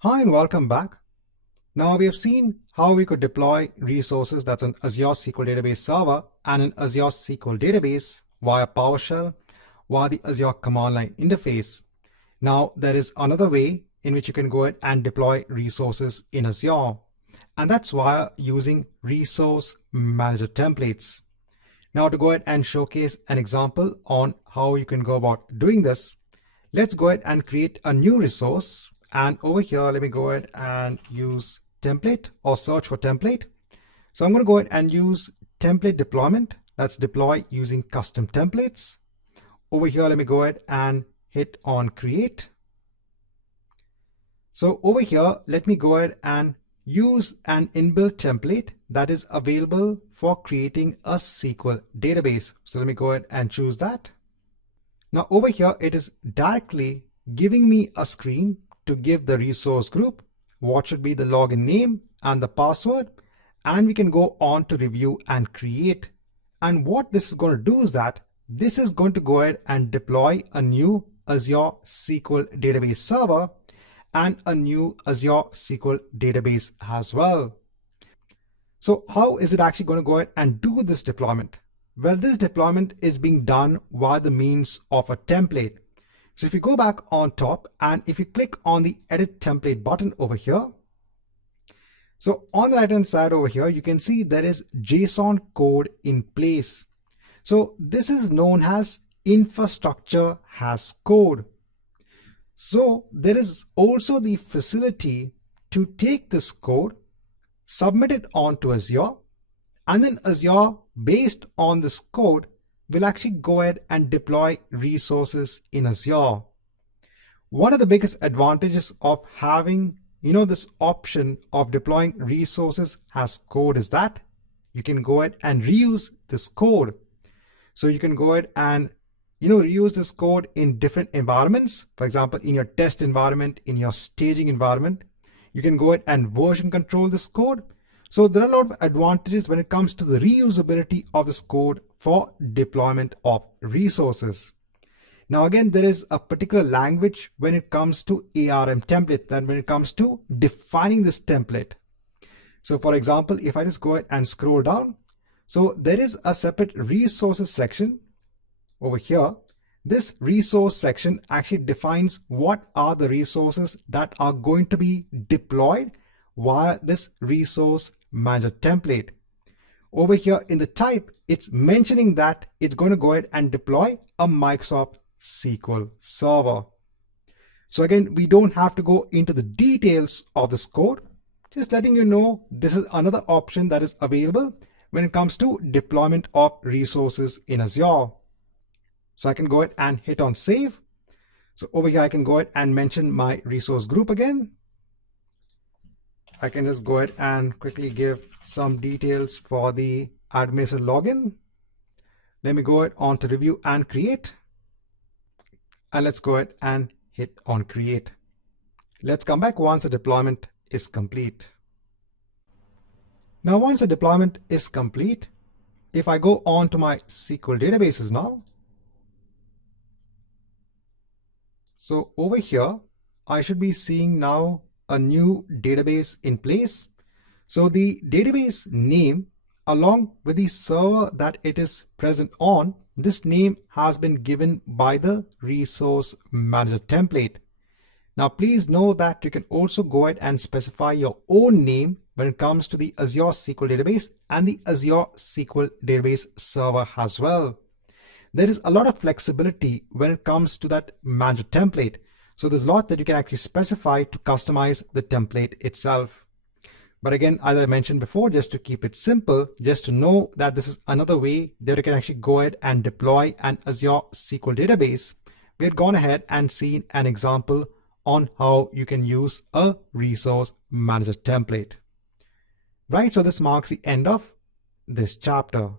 Hi and welcome back. Now we have seen how we could deploy resources that's an Azure SQL database server and an Azure SQL database via PowerShell via the Azure command line interface. Now there is another way in which you can go ahead and deploy resources in Azure, and that's via using resource manager templates. Now to go ahead and showcase an example on how you can go about doing this, let's go ahead and create a new resource. And over here, let me go ahead and use template or search for template. So I'm going to go ahead and use template deployment. That's deploy using custom templates. Over here, let me go ahead and hit on create. So over here, let me go ahead and use an inbuilt template that is available for creating a SQL database. So let me go ahead and choose that. Now over here, it is directly giving me a screen to give the resource group what should be the login name and the password, and we can go on to review and create. And what this is going to do is that this is going to go ahead and deploy a new Azure SQL database server and a new Azure SQL database as well. So how is it actually going to go ahead and do this deployment? Well, this deployment is being done via the means of a template. So if you go back on top and if you click on the edit template button over here, so on the right hand side over here, you can see there is JSON code in place. So this is known as infrastructure as code. So there is also the facility to take this code, submit it onto Azure, and then Azure, based on this code, will actually go ahead and deploy resources in Azure. One of the biggest advantages of having, this option of deploying resources as code is that you can go ahead and reuse this code. So you can go ahead and, reuse this code in different environments. For example, in your test environment, in your staging environment, you can go ahead and version control this code. So there are a lot of advantages when it comes to the reusability of this code for deployment of resources. Now again, there is a particular language when it comes to ARM template, and when it comes to defining this template. So for example, if I just go ahead and scroll down, so there is a separate resources section over here. This resource section actually defines what are the resources that are going to be deployed via this resource manager template. Over here in the type, it's mentioning that it's going to go ahead and deploy a Microsoft SQL server. So again, we don't have to go into the details of this code, just letting you know this is another option that is available when it comes to deployment of resources in Azure. So I can go ahead and hit on save. So over here, I can go ahead and mention my resource group again. I can just go ahead and quickly give some details for the administrator login. Let me go ahead on to review and create. And let's go ahead and hit on create. Let's come back once the deployment is complete. Now, once the deployment is complete, if I go on to my SQL databases now, so over here, I should be seeing now a new database in place. So the database name along with the server that it is present on, this name has been given by the resource manager template. Now please know that you can also go ahead and specify your own name when it comes to the Azure SQL database and the Azure SQL database server as well. There is a lot of flexibility when it comes to that manager template. So there's a lot that you can actually specify to customize the template itself. But again, as I mentioned before, just to keep it simple, just to know that this is another way that you can actually go ahead and deploy an Azure SQL database, we had gone ahead and seen an example on how you can use a resource manager template. Right, so this marks the end of this chapter.